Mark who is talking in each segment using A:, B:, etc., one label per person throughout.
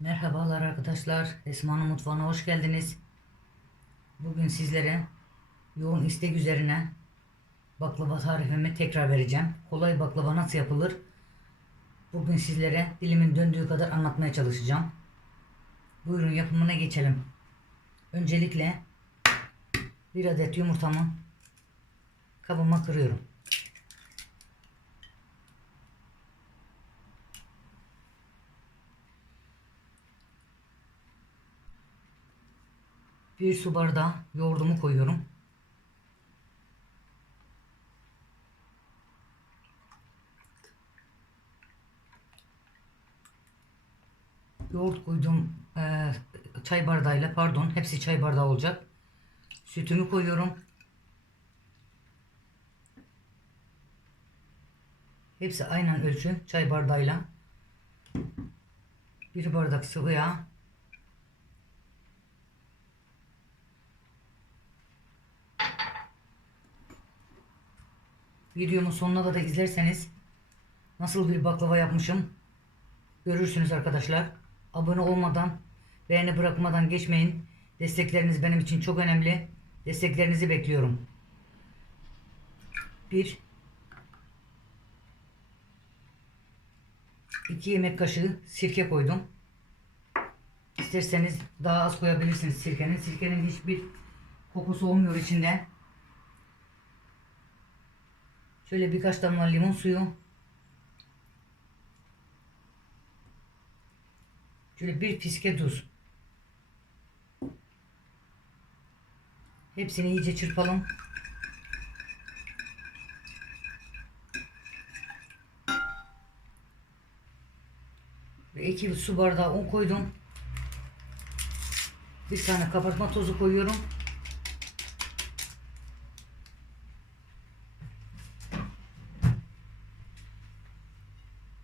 A: Merhabalar arkadaşlar. Esma'nın mutfağına hoş geldiniz. Bugün sizlere yoğun istek üzerine baklava tarifimi tekrar vereceğim. Kolay baklava nasıl yapılır? Bugün sizlere dilimin döndüğü kadar anlatmaya çalışacağım. Buyurun yapımına geçelim. Öncelikle bir adet yumurtamı kabıma kırıyorum. Bir su bardağı yoğurdumu koyuyorum. Yoğurt koydum eee, çay bardağıyla pardon hepsi çay bardağı olacak. Sütümü koyuyorum. Hepsi aynen ölçü çay bardağıyla. Bir bardak sıvı yağ. Videomu sonuna kadar izlerseniz nasıl bir baklava yapmışım görürsünüz arkadaşlar. Abone olmadan, beğeni bırakmadan geçmeyin. Destekleriniz benim için çok önemli. Desteklerinizi bekliyorum. Bir, iki yemek kaşığı sirke koydum. İsterseniz daha az koyabilirsiniz sirkenin. Sirkenin hiçbir kokusu olmuyor içinde. Şöyle birkaç damla limon suyu. Şöyle bir fiske tuz. Hepsini iyice çırpalım. Ve iki su bardağı un koydum. Bir tane kabartma tozu koyuyorum.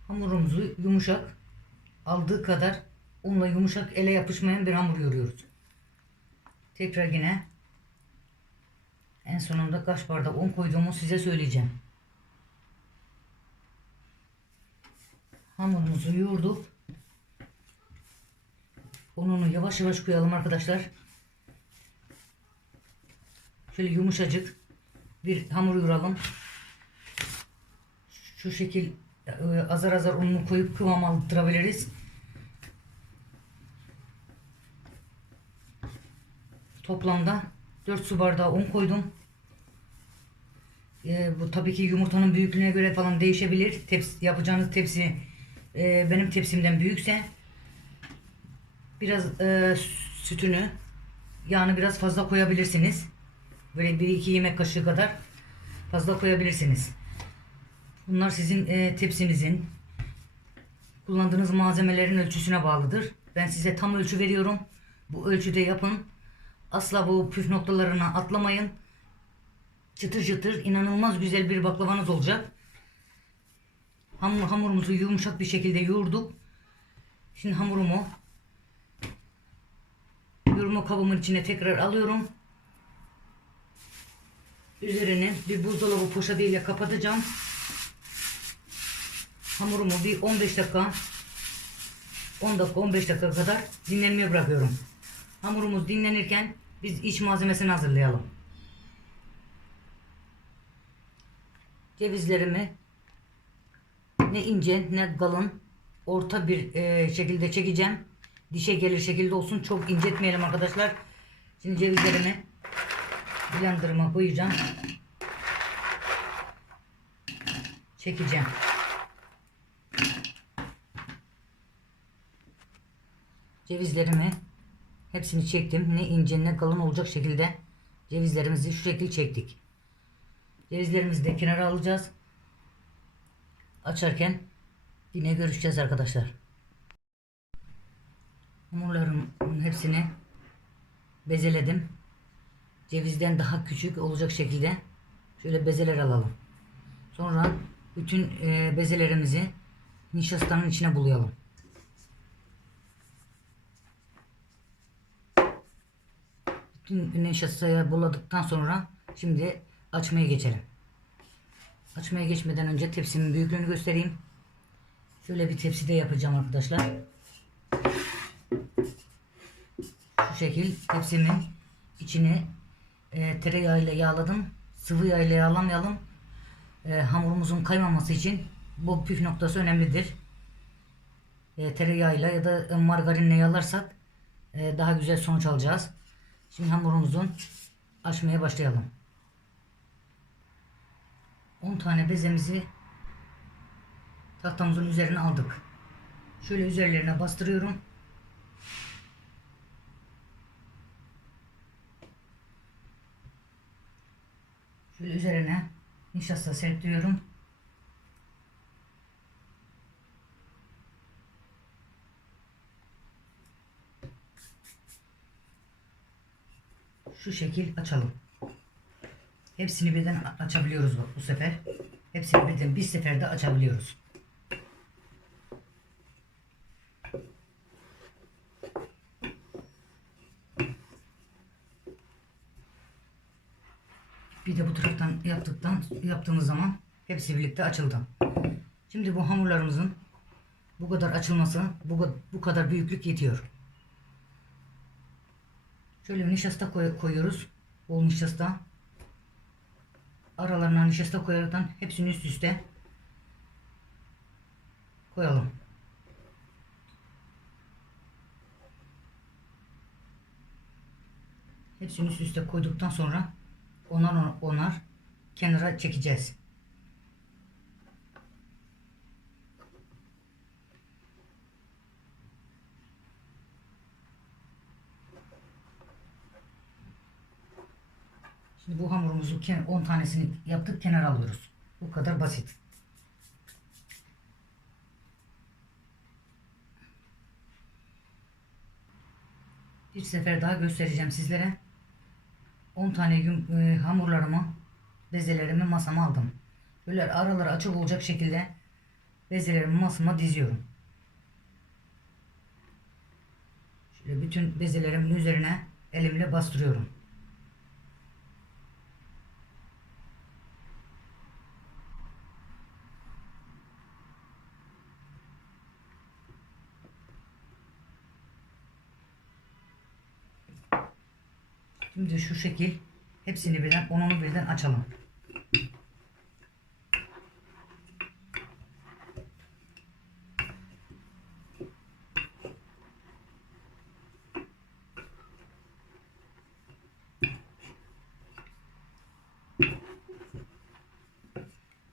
A: Hamurumuzu yumuşak aldığı kadar unla yumuşak ele yapışmayan bir hamur yoruyoruz. Tekrar yine en sonunda kaç bardak un koyduğumu size söyleyeceğim. Hamurumuzu yoğurduk. Ununu yavaş yavaş koyalım arkadaşlar. Şöyle yumuşacık bir hamur yoğuralım. Şu şekil azar azar ununu koyup kıvam aldırabiliriz. Toplamda 4 su bardağı un koydum. E, bu tabii ki yumurtanın büyüklüğüne göre falan değişebilir. Tepsi, yapacağınız tepsi e, benim tepsimden büyükse biraz e, sütünü yağını biraz fazla koyabilirsiniz. Böyle 1-2 yemek kaşığı kadar fazla koyabilirsiniz. Bunlar sizin e, tepsinizin kullandığınız malzemelerin ölçüsüne bağlıdır. Ben size tam ölçü veriyorum. Bu ölçüde yapın. Asla bu püf noktalarına atlamayın. Çıtır çıtır inanılmaz güzel bir baklavanız olacak. Hamur, hamurumuzu yumuşak bir şekilde yoğurduk. Şimdi hamurumu yoğurma kabımın içine tekrar alıyorum. Üzerini bir buzdolabı poşetiyle kapatacağım. Hamurumu bir 15 dakika 10 dakika 15 dakika kadar dinlenmeye bırakıyorum. Hamurumuz dinlenirken biz iç malzemesini hazırlayalım. Cevizlerimi ne ince ne kalın orta bir e, şekilde çekeceğim. Dişe gelir şekilde olsun. Çok incetmeyelim arkadaşlar. Şimdi cevizlerimi blenderıma koyacağım. Çekeceğim. Cevizlerimi hepsini çektim. Ne ince ne kalın olacak şekilde cevizlerimizi şu şekil çektik. Cevizlerimizi de kenara alacağız. Açarken yine görüşeceğiz arkadaşlar. Hamurlarımın hepsini bezeledim. Cevizden daha küçük olacak şekilde şöyle bezeler alalım. Sonra bütün e, bezelerimizi nişastanın içine bulayalım. Nişastayı buladıktan sonra şimdi açmaya geçelim. Açmaya geçmeden önce tepsimin büyüklüğünü göstereyim. Şöyle bir tepside yapacağım arkadaşlar. Şu şekil tepsimin içini e, tereyağıyla yağladım. Sıvı yağ ile yağlamayalım. E, hamurumuzun kaymaması için bu püf noktası önemlidir. E, tereyağıyla ya da margarinle yağlarsak e, daha güzel sonuç alacağız. Şimdi hamurumuzun açmaya başlayalım. 10 tane bezemizi tahtamızın üzerine aldık. Şöyle üzerlerine bastırıyorum. Şöyle üzerine nişasta serpiyorum. Şu şekil açalım. Hepsini birden açabiliyoruz bu, bu sefer. Hepsini birden bir seferde açabiliyoruz. Bir de bu taraftan yaptıktan yaptığımız zaman hepsi birlikte açıldı. Şimdi bu hamurlarımızın bu kadar açılması, bu, bu kadar büyüklük yetiyor. Şöyle nişasta koy- koyuyoruz. Bol nişasta. Aralarına nişasta koyaraktan hepsini üst üste koyalım. Hepsini üst üste koyduktan sonra onar onar kenara çekeceğiz. Şimdi bu hamurumuzu 10 tanesini yaptık kenara alıyoruz. Bu kadar basit. Bir sefer daha göstereceğim sizlere. 10 tane yum, e, hamurlarımı, bezelerimi masama aldım. Böyle araları açık olacak şekilde bezelerimi masama diziyorum. Şöyle bütün bezelerimin üzerine elimle bastırıyorum. Şimdi şu şekil hepsini birden onunu birden açalım.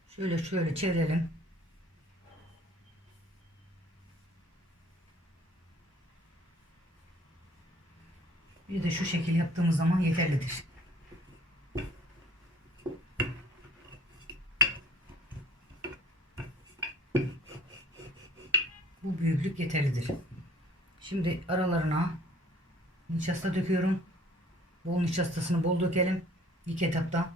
A: Şöyle şöyle çevirelim. Şu şekil yaptığımız zaman yeterlidir. Bu büyüklük yeterlidir. Şimdi aralarına nişasta döküyorum. Bol nişastasını bol dökelim. İlk etapta.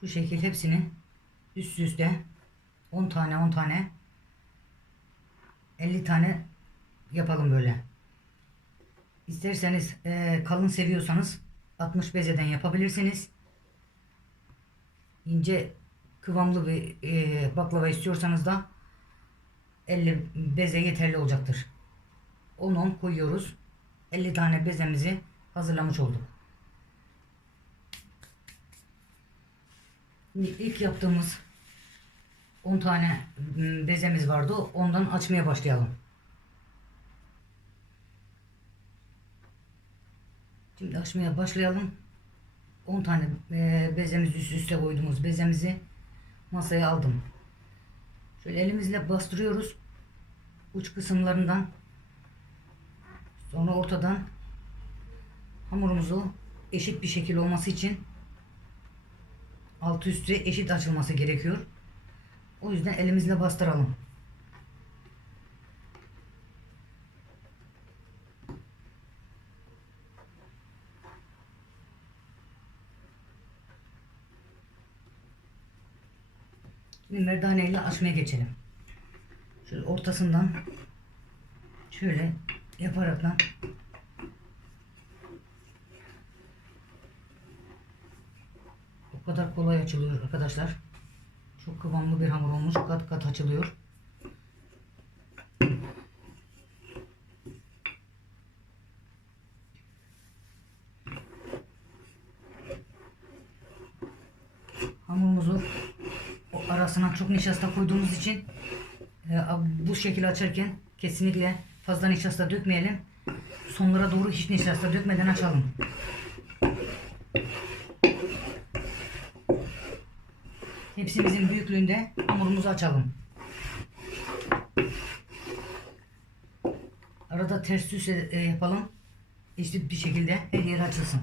A: Şu şekil hepsini üst üste 10 tane 10 tane 50 tane yapalım böyle. İsterseniz e, kalın seviyorsanız 60 bezeden yapabilirsiniz. İnce kıvamlı bir e, baklava istiyorsanız da 50 beze yeterli olacaktır. 10-10 koyuyoruz. 50 tane bezemizi hazırlamış olduk. Şimdi ilk yaptığımız 10 tane bezemiz vardı. Ondan açmaya başlayalım. Şimdi açmaya başlayalım. 10 tane e, bezemizi üst üste koyduğumuz bezemizi masaya aldım. Şöyle elimizle bastırıyoruz. Uç kısımlarından sonra ortadan hamurumuzu eşit bir şekil olması için altı üstü eşit açılması gerekiyor. O yüzden elimizle bastıralım. Merdane ile açmaya geçelim. Şöyle ortasından şöyle yaparaktan o kadar kolay açılıyor arkadaşlar. Çok kıvamlı bir hamur olmuş. Kat kat açılıyor. Çok nişasta koyduğumuz için e, bu şekilde açarken kesinlikle fazla nişasta dökmeyelim. Sonlara doğru hiç nişasta dökmeden açalım. Tepsimizin büyüklüğünde hamurumuzu açalım. Arada ters düz e, yapalım. Eşit bir şekilde her yer açılsın.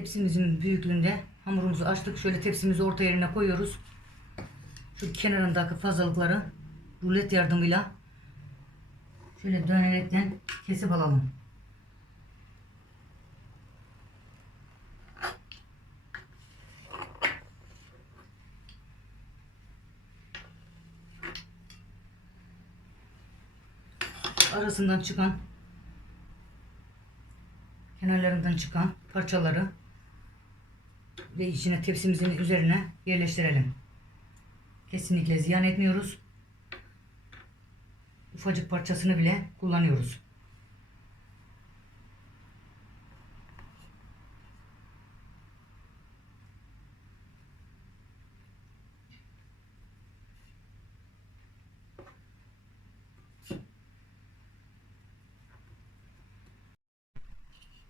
A: Tepsimizin büyüklüğünde hamurumuzu açtık. Şöyle tepsimizi orta yerine koyuyoruz. Şu kenarındaki fazlalıkları rulet yardımıyla şöyle dönerekten kesip alalım. Arasından çıkan kenarlarından çıkan parçaları ve içine tepsimizin üzerine yerleştirelim. Kesinlikle ziyan etmiyoruz. Ufacık parçasını bile kullanıyoruz.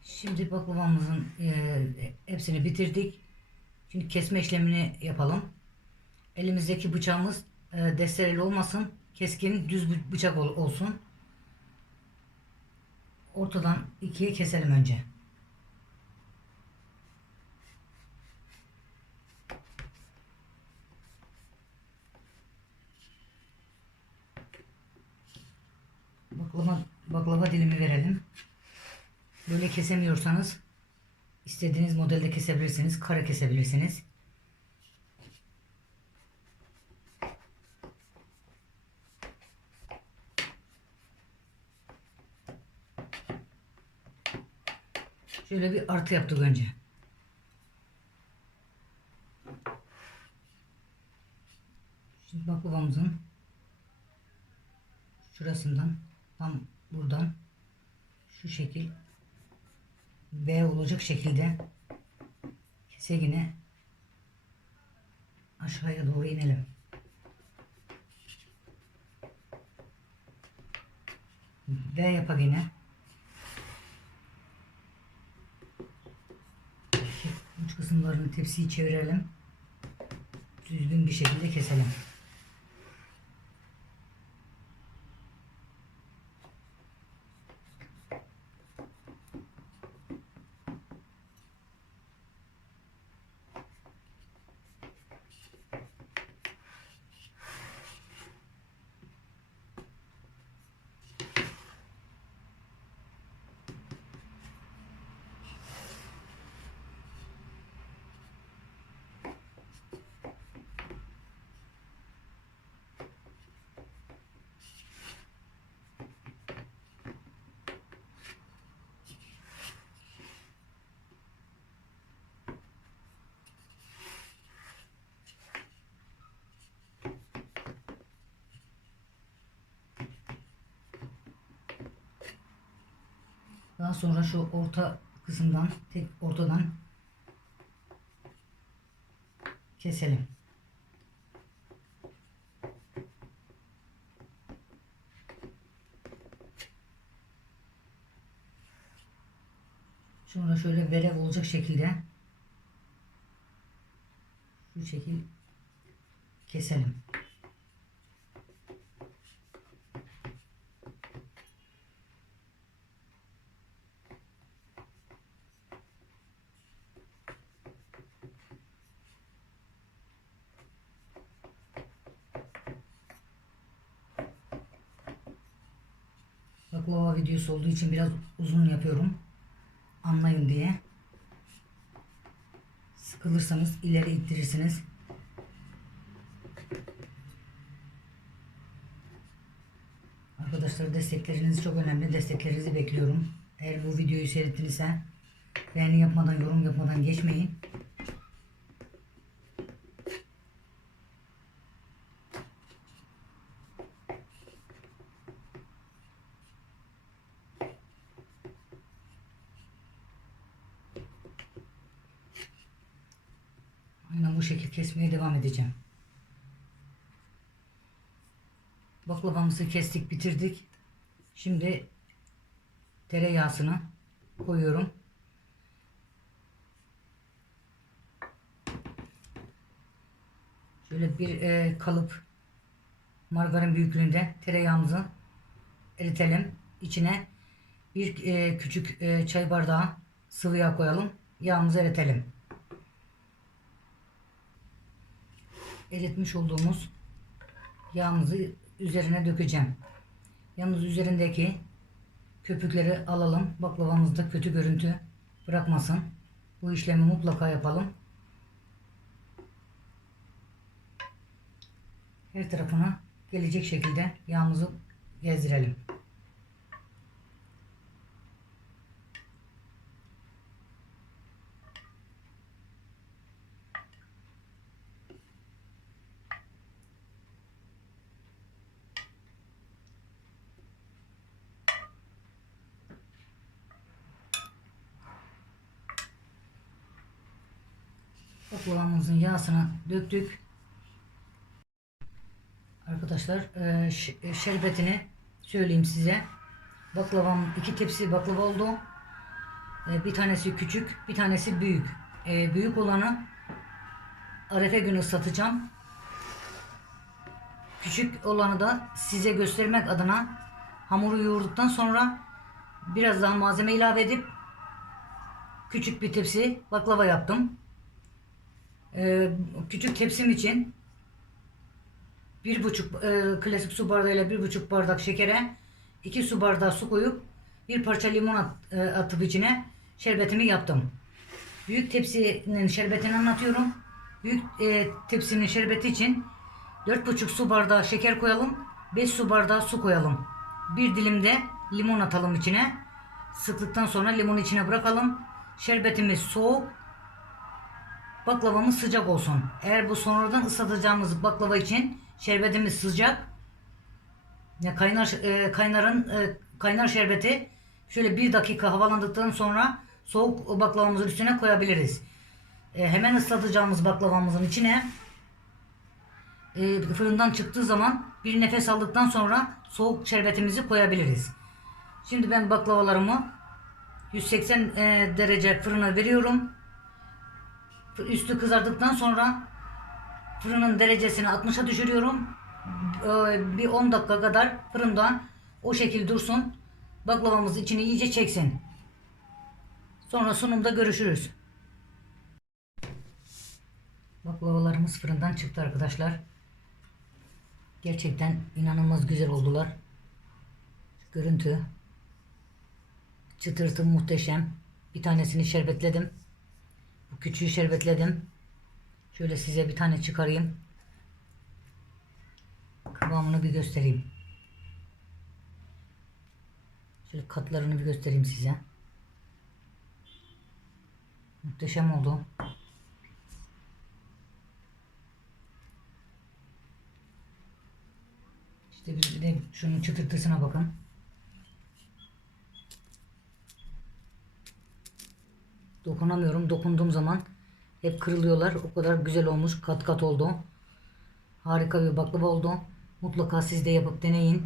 A: Şimdi baklavamızın e, hepsini bitirdik. Şimdi kesme işlemini yapalım. Elimizdeki bıçağımız e, destereli olmasın. Keskin düz bıçak ol- olsun. Ortadan ikiye keselim önce. Baklava, baklava dilimi verelim. Böyle kesemiyorsanız istediğiniz modelde kesebilirsiniz. Kare kesebilirsiniz. Şöyle bir artı yaptık önce. Şimdi baklavamızın şurasından tam buradan şu şekil V olacak şekilde kesegine aşağıya doğru inelim. V yapak yine. Uç kısımlarını tepsiyi çevirelim. Düzgün bir şekilde keselim. Daha sonra şu orta kısımdan tek ortadan keselim. Sonra şöyle verev olacak şekilde şu şekil keselim. Baklava videosu olduğu için biraz uzun yapıyorum. Anlayın diye. Sıkılırsanız ileri ittirirsiniz. Arkadaşlar destekleriniz çok önemli. Desteklerinizi bekliyorum. Eğer bu videoyu seyrettiyse beğeni yapmadan, yorum yapmadan geçmeyin. Bu şekil kesmeye devam edeceğim. Baklavamızı kestik, bitirdik. Şimdi tereyağısını koyuyorum. Şöyle bir e, kalıp margarin büyüklüğünde tereyağımızı eritelim. İçine bir e, küçük e, çay bardağı sıvı yağ koyalım. Yağımızı eritelim. Eritmiş olduğumuz yağımızı üzerine dökeceğim. Yalnız üzerindeki köpükleri alalım. Baklavamızda kötü görüntü bırakmasın. Bu işlemi mutlaka yapalım. Her tarafına gelecek şekilde yağımızı gezdirelim. Baklavamızın yağsını döktük. Arkadaşlar e, e, şerbetini söyleyeyim size. Baklavam iki tepsi baklava oldu. E, Bir tanesi küçük, bir tanesi büyük. Büyük olanı Arefe günü ıslatacağım. Küçük olanı da size göstermek adına hamuru yoğurduktan sonra biraz daha malzeme ilave edip küçük bir tepsi baklava yaptım. E, Küçük tepsim için bir buçuk e, klasik su bardağıyla bir buçuk bardak şekere iki su bardağı su koyup bir parça limon at, e, atıp içine şerbetimi yaptım. Büyük tepsinin şerbetini anlatıyorum. Büyük e, tepsinin şerbeti için dört buçuk su bardağı şeker koyalım. 5 su bardağı su koyalım. Bir dilim de limon atalım içine. Sıktıktan sonra limonu içine bırakalım. Şerbetimiz soğuk, baklavamız sıcak olsun. Eğer bu sonradan ıslatacağımız baklava için şerbetimiz sıcak. Ya kaynar e, kaynarın e, kaynar şerbeti şöyle bir dakika havalandıktan sonra soğuk baklavamızın üstüne koyabiliriz. E, hemen ıslatacağımız baklavamızın içine e, fırından çıktığı zaman bir nefes aldıktan sonra soğuk şerbetimizi koyabiliriz. Şimdi ben baklavalarımı 180 e, derece fırına veriyorum. Üstü kızardıktan sonra fırının derecesini 60'a düşürüyorum. Ee, Bir 10 dakika kadar fırından o şekil dursun. Baklavamız içini iyice çeksin. Sonra sunumda görüşürüz. Baklavalarımız fırından çıktı arkadaşlar. Gerçekten inanılmaz güzel oldular. Görüntü. Çıtırtı muhteşem. Bir tanesini şerbetledim. Küçüğü şerbetledim. Şöyle size bir tane çıkarayım. Kıvamını bir göstereyim. Şöyle katlarını bir göstereyim size. Muhteşem oldu. İşte bir de şunun çıtırtısına bakın. Dokunamıyorum. Dokunduğum zaman hep kırılıyorlar. O kadar güzel olmuş. Kat kat oldu. Harika bir baklava oldu. Mutlaka siz de yapıp deneyin.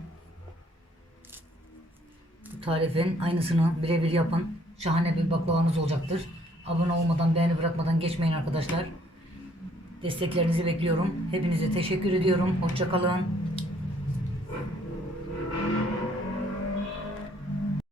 A: Bu tarifin aynısını birebir yapın. Şahane bir baklavanız olacaktır. Abone olmadan, beğeni bırakmadan geçmeyin arkadaşlar. Desteklerinizi bekliyorum. Hepinize teşekkür ediyorum. Hoşçakalın.